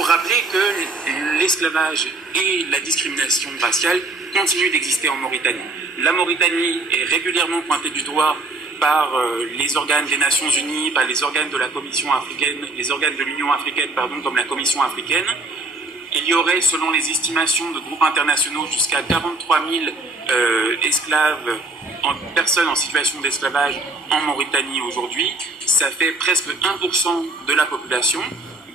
faut rappeler que l'esclavage et la discrimination raciale continuent d'exister en Mauritanie. La Mauritanie est régulièrement pointée du doigt par les organes des Nations Unies, par les organes de la Commission africaine, les organes de l'Union africaine, comme la Commission africaine. Il y aurait, selon les estimations de groupes internationaux, jusqu'à 43 000 personnes en situation d'esclavage en Mauritanie aujourd'hui. Ça fait presque 1% de la population.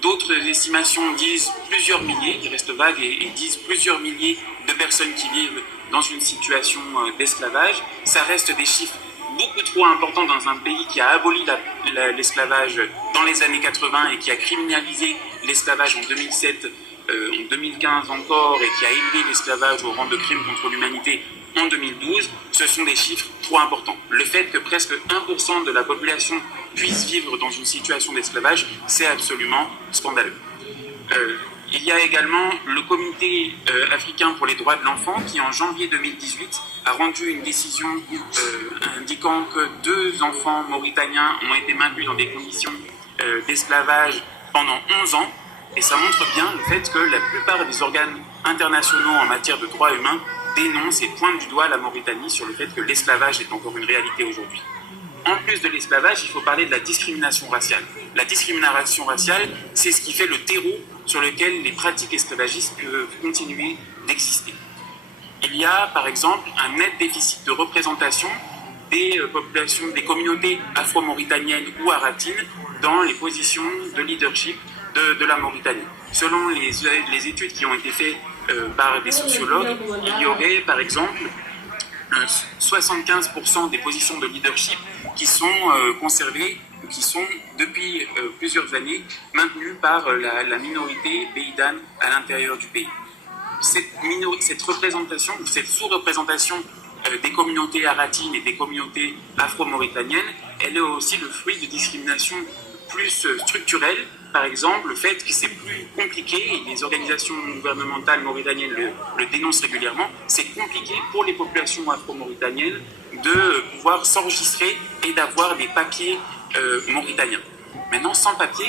D'autres estimations disent plusieurs milliers, qui restent vagues, et disent plusieurs milliers de personnes qui vivent dans une situation d'esclavage. Ça reste des chiffres beaucoup trop importants dans un pays qui a aboli l'esclavage dans les années 80 et qui a criminalisé l'esclavage en 2007, en 2015 encore, et qui a élevé l'esclavage au rang de crime contre l'humanité en 2012. Ce sont des chiffres trop importants. Le fait que presque 1% de la population puisse vivre dans une situation d'esclavage, c'est absolument scandaleux. Il y a également le Comité africain pour les droits de l'enfant qui, en janvier 2018, a rendu une décision indiquant que 2 enfants mauritaniens ont été maintenus dans des conditions d'esclavage pendant 11 ans. Et ça montre bien le fait que la plupart des organes internationaux en matière de droits humains dénoncent et pointent du doigt la Mauritanie sur le fait que l'esclavage est encore une réalité aujourd'hui. En plus de l'esclavage, il faut parler de la discrimination raciale. La discrimination raciale, c'est ce qui fait le terreau sur lequel les pratiques esclavagistes peuvent continuer d'exister. Il y a, par exemple, un net déficit de représentation des populations, des communautés afro-mauritaniennes ou aratines dans les positions de leadership de la Mauritanie. Selon les études qui ont été faites par des sociologues, il y aurait, par exemple, 75% des positions de leadership qui sont conservées, qui sont depuis plusieurs années maintenues par la minorité béidane à l'intérieur du pays. Cette représentation, cette sous-représentation des communautés aratines et des communautés afro-mauritaniennes, elle est aussi le fruit de discriminations plus structurelles. Par exemple, le fait que c'est plus compliqué, et les organisations gouvernementales mauritaniennes le dénoncent régulièrement, c'est compliqué pour les populations afro-mauritaniennes de pouvoir s'enregistrer et d'avoir des papiers mauritaniens. Maintenant, sans papier,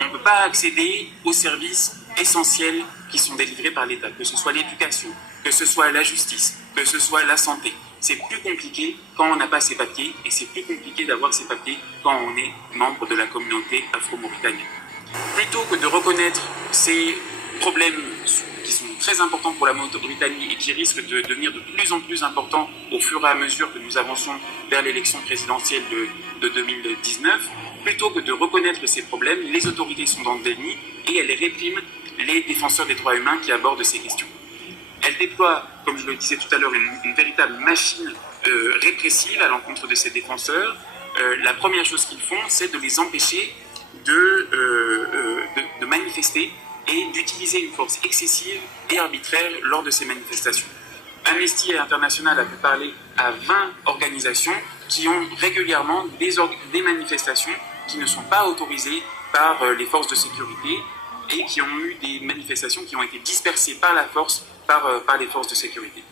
on ne peut pas accéder aux services essentiels qui sont délivrés par l'État, que ce soit l'éducation, que ce soit la justice, que ce soit la santé. C'est plus compliqué quand on n'a pas ces papiers, et c'est plus compliqué d'avoir ces papiers quand on est membre de la communauté afro-mauritanienne. Plutôt que de reconnaître ces problèmes qui sont très importants pour la Mauritanie et qui risquent de devenir de plus en plus importants au fur et à mesure que nous avançons vers l'élection présidentielle de 2019, plutôt que de reconnaître ces problèmes, les autorités sont dans le déni et elles répriment les défenseurs des droits humains qui abordent ces questions. Elles déploient, comme je le disais tout à l'heure, une véritable machine répressive à l'encontre de ces défenseurs. La première chose qu'ils font, c'est de les empêcher de manifester et d'utiliser une force excessive et arbitraire lors de ces manifestations. Amnesty International a pu parler à 20 organisations qui ont régulièrement des manifestations qui ne sont pas autorisées par les forces de sécurité et qui ont eu des manifestations qui ont été dispersées par la force, par les forces de sécurité.